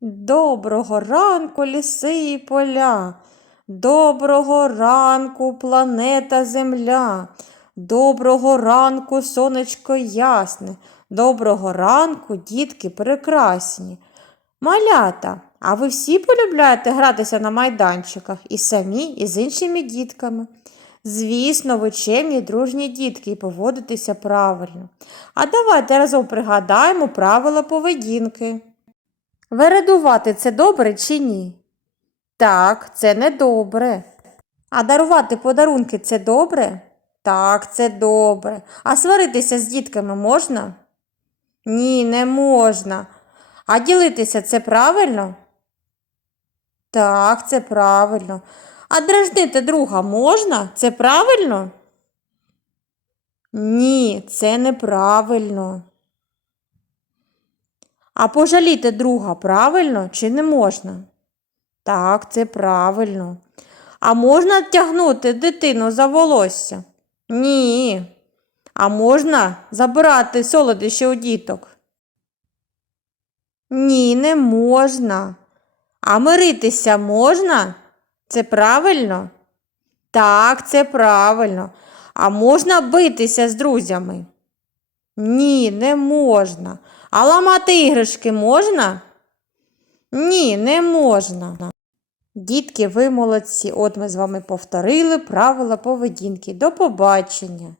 Доброго ранку, ліси і поля. Доброго ранку, планета Земля. Доброго ранку, сонечко ясне. Доброго ранку, дітки прекрасні. Малята, а ви всі полюбляєте гратися на майданчиках і самі, і з іншими дітками? Звісно, ви чемні, дружні дітки і поводитеся правильно. А давайте разом пригадаємо правила поведінки. Вередувати це добре чи ні? Так, це не добре. А дарувати подарунки це добре? Так, це добре. А сваритися з дітками можна? Ні, не можна. А ділитися це правильно? Так, це правильно. А дражнити друга можна? Це правильно? Ні, це неправильно. А пожаліти друга правильно чи не можна? Так, це правильно. А можна тягнути дитину за волосся? Ні. А можна забирати солодощі у діток? Ні, не можна. А миритися можна? Це правильно? Так, це правильно. А можна битися з друзями? Ні, не можна. А ламати іграшки можна? Ні, не можна. Дітки, ви молодці. От ми з вами повторили правила поведінки. До побачення.